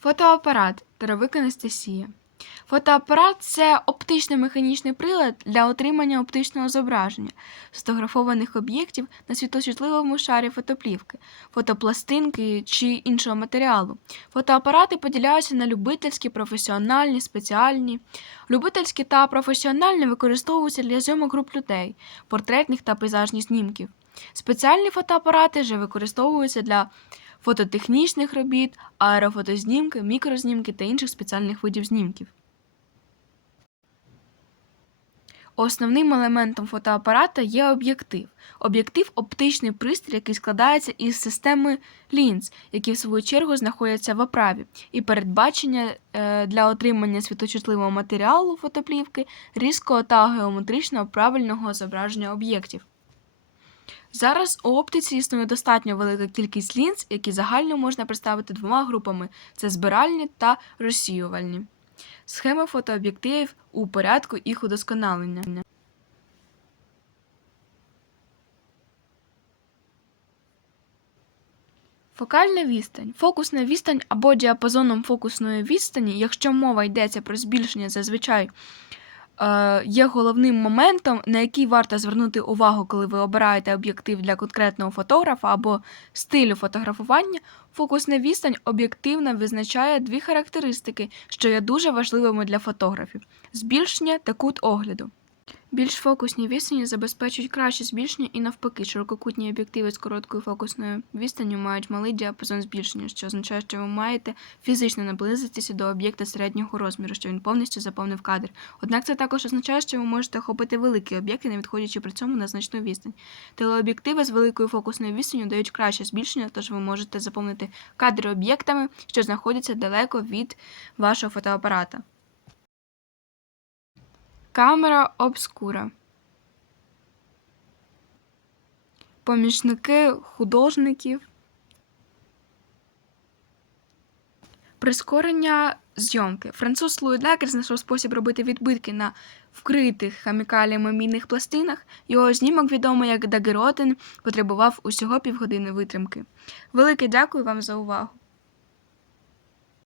Фотоапарат Таровик Анастасія. Фотоапарат це оптично-механічний прилад для отримання оптичного зображення сфотографованих об'єктів на світлочутливому шарі фотоплівки, фотопластинки чи іншого матеріалу. Фотоапарати поділяються на любительські, професіональні, спеціальні. Любительські та професіональні використовуються для зйомок груп людей, портретних та пейзажних знімків. Спеціальні фотоапарати же використовуються для фототехнічних робіт, аерофотознімки, мікрознімки та інших спеціальних видів знімків. Основним елементом фотоапарата є об'єктив. Об'єктив оптичний пристрій, який складається із системи лінз, які в свою чергу знаходяться в оправі, і передбачення е, для отримання світочутливого матеріалу фотоплівки, різкого та геометричного правильного зображення об'єктів. Зараз у оптиці існує достатньо велика кількість лінз, які загально можна представити двома групами: це збиральні та розсіювальні. Схеми фотооб'єктивів у порядку їх удосконалення. Фокальна відстань. Фокусна відстань або діапазоном фокусної відстані, якщо мова йдеться про збільшення, зазвичай є головним моментом, на який варто звернути увагу, коли ви обираєте об'єктив для конкретного фотографа або стилю фотографування. Фокусна відстань об'єктивно визначає дві характеристики, що є дуже важливими для фотографів: збільшення та кут огляду. Більш фокусні відстані забезпечують краще збільшення і навпаки, ширококутні об'єктиви з короткою фокусною відстанню мають малий діапазон збільшення, що означає, що ви маєте фізично наблизитися до об'єкта середнього розміру, що він повністю заповнив кадр. Однак це також означає, що ви можете охопити великі об'єкти, не відходячи при цьому на значну відстань. Телеоб'єктиви з великою фокусною відстанню дають краще збільшення, тож ви можете заповнити кадри об'єктами, що знаходяться далеко від вашого фотоапарата. Камера обскура. Помічники художників. Прискорення зйомки. Француз Луї Лекер знайшов спосіб робити відбитки на вкритих хімікаліями мінних пластинах. Його знімок, відомий як Дагеротен, потребував усього півгодини витримки. Велике дякую вам за увагу!